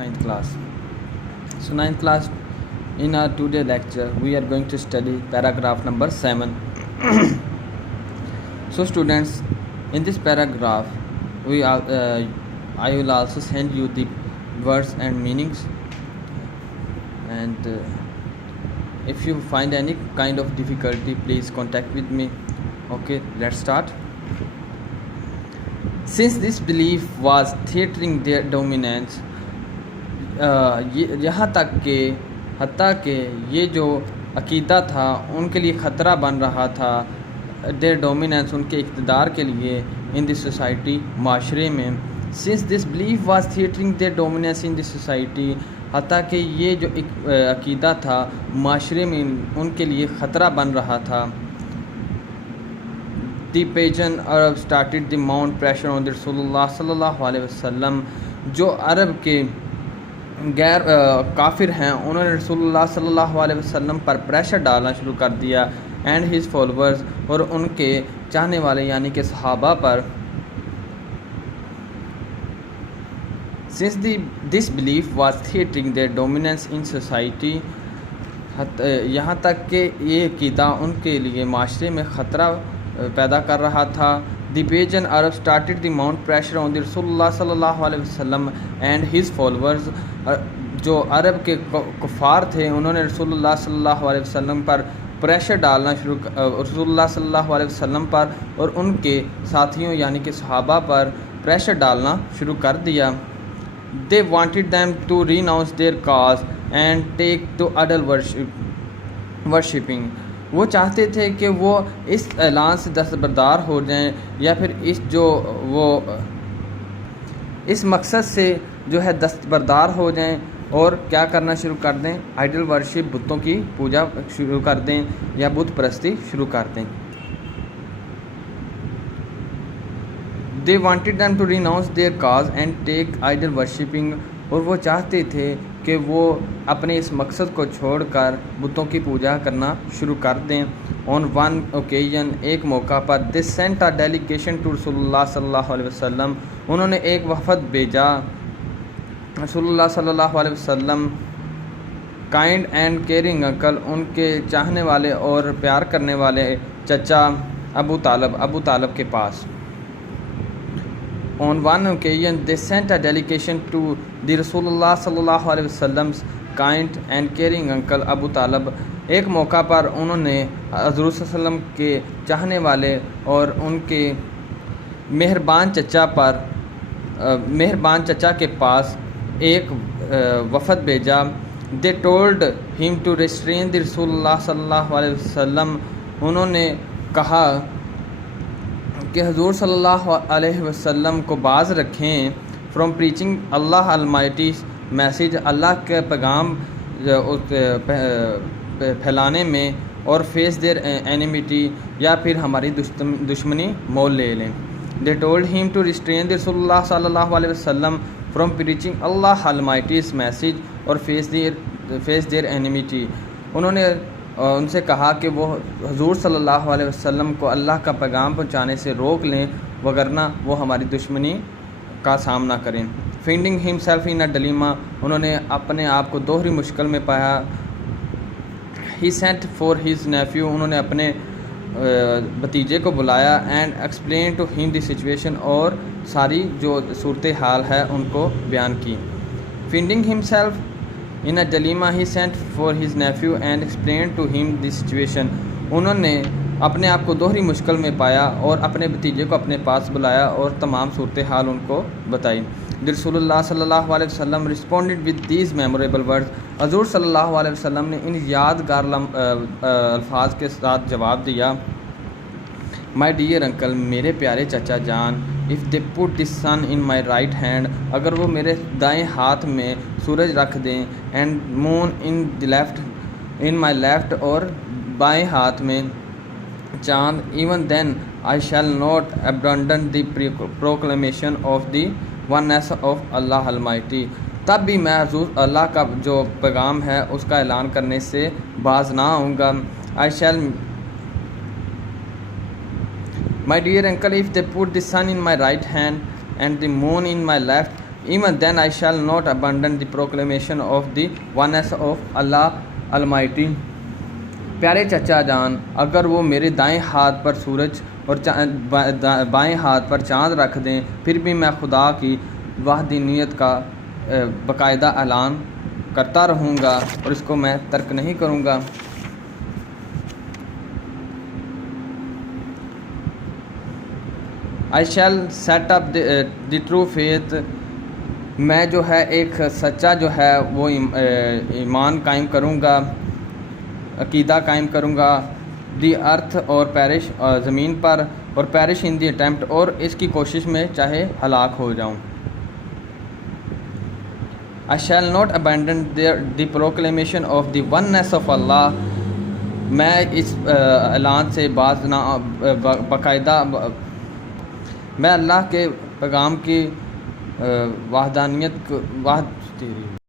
Ninth class. So ninth class, in our today lecture we are going to study paragraph number 7. So students, in this paragraph I will also send you the words and meanings, and if you find any kind of difficulty, please contact with me. Okay, let's start. Since this belief was threatening their dominance, یہاں تک کہ حتیٰ کہ یہ جو عقیدہ تھا ان کے لیے خطرہ بن رہا تھا، دیر ڈومیننس، ان کے اقتدار کے لیے ان دی سوسائٹی، معاشرے میں. Since this belief was threatening there dominance in the society, حتیٰ کہ یہ جو عقیدہ تھا معاشرے میں ان کے لیے خطرہ بن رہا تھا. The pagan Arab started the mount pressure on the رسول اللہ صلی اللہ علیہ وسلم. جو عرب کے غیر کافر ہیں انہوں نے رسول اللہ صلی اللہ علیہ وسلم پر پریشر ڈالنا شروع کر دیا، اینڈ ہز فالوورز، اور ان کے چاہنے والے یعنی کہ صحابہ پر. Since this belief was threatening their dominance in society, یہاں تک کہ یہ عقیدہ ان کے لیے معاشرے میں خطرہ پیدا کر رہا تھا. The pagan Arab started the mount pressure on the رسول اللہ صلی اللہ علیہ وسلم اینڈ ہز فالوورز. جو عرب کے کفار تھے انہوں نے رسول اللہ صلی اللہ علیہ وسلم پر پریشر ڈالنا رسول اللہ صلی اللہ علیہ وسلم پر اور ان کے ساتھیوں یعنی کہ صحابہ پر پریشر ڈالنا شروع کر دیا. They wanted them to renounce their cause and take to idol worshipping. وہ چاہتے تھے کہ وہ اس اعلان سے دستبردار ہو جائیں، یا پھر اس مقصد سے جو ہے دستبردار ہو جائیں اور کیا کرنا شروع کر دیں، آئیڈل ورشپ، بتوں کی پوجا شروع کر دیں یا بت پرستی شروع کر دیں. They wanted them to renounce their cause and take idol worshipping. اور وہ چاہتے تھے کہ وہ اپنے اس مقصد کو چھوڑ کر بتوں کی پوجا کرنا شروع کر دیں. آن ون اوکیزن، ایک موقع پر، دے سینٹ اے ڈیلیگیشن ٹو رسول اللہ صلی اللہ علیہ وسلم، انہوں نے ایک وفد بھیجا رسول اللہ صلی اللہ علیہ وسلم. کائنڈ اینڈ کیئرنگ انکل، ان کے چاہنے والے اور پیار کرنے والے چچا ابو طالب کے پاس. On one occasion, they sent a delegation to the Rasulullah sallallahu alaihi wasallam's kind and caring uncle Abu Talib. ایک موقع پر انہوں نے حضور صلی اللہ علیہ وسلم کے چاہنے والے اور ان کے مہربان چچا کے پاس ایک وفد بھیجا. They told him to restrain the Rasulullah sallallahu alaihi wasallam. انہوں نے کہا کہ حضور صلی اللہ علیہ وسلم کو باز رکھیں فرام پریچنگ اللہ المائٹی میسیج، اللہ کے پیغام پھیلانے میں، اور فیس دیر اینیمیٹی، یا پھر ہماری دشمنی مول لے لیں. They told him to restrain رسول اللہ صلی اللہ علیہ وسلم فرام پریچنگ اللہ المائٹیز میسیج اور فیس دیر اینیمیٹی. انہوں نے ان سے کہا کہ وہ حضور صلی اللہ علیہ وسلم کو اللہ کا پیغام پہنچانے سے روک لیں، وگرنہ وہ ہماری دشمنی کا سامنا کریں. فائنڈنگ ہم سیلف ان اے ڈلیما، انہوں نے اپنے آپ کو دوہری مشکل میں پایا. He sent for his nephew, انہوں نے اپنے بھتیجے کو بلایا. اینڈ ایکسپلین ٹو ہم دی سچویشن، اور ساری جو صورتحال ہے ان کو بیان کی. فائنڈنگ ہم self in a dilemma, he sent for his nephew and explained to him the situation. انہوں نے اپنے آپ کو دوہری مشکل میں پایا اور اپنے بھتیجے کو اپنے پاس بلایا اور تمام صورتحال ان کو بتائی. رسول اللہ صلی اللہ علیہ وسلم responded with these memorable words. حضور صلی اللہ علیہ وسلم نے ان یادگار الفاظ کے ساتھ جواب دیا. My dear uncle، میرے پیارے چچا جان، if they put the sun in my right hand، اگر وہ میرے دائیں ہاتھ میں سورج رکھ دیں، and moon in my left، اور بائیں ہاتھ میں چاند، even then I shall not abandon the proclamation of the oneness of Allah Almighty. تب بھی میں حضور اللہ کا جو پیغام ہے اس کا اعلان کرنے سے باز نہ آؤں گا. I shall My dear uncle, if they put the sun in my right hand and the moon in my left, Even then I shall not abandon the proclamation of the oneness of Allah Almighty. پیارے چچا جان، اگر وہ میرے دائیں ہاتھ پر سورج اور بائیں ہاتھ پر چاند رکھ دیں، پھر بھی میں خدا کی وحدانیت کا باقاعدہ اعلان کرتا رہوں گا اور اس کو میں ترک نہیں کروں گا۔ I shall set up the true faith. میں جو ہے ایک سچا جو ہے وہ ایمان قائم کروں گا، عقیدہ قائم کروں گا، دی ارتھ اور پیرش زمین پر، اور پیرش ان دی اٹیمپٹ، اور اس کی کوشش میں چاہے ہلاک ہو جاؤں۔ I shall not abandon the proclamation of the oneness of Allah. میں اس اعلان سے باز نہ باقاعدہ میں اللہ کے پیغام کی وحدانیت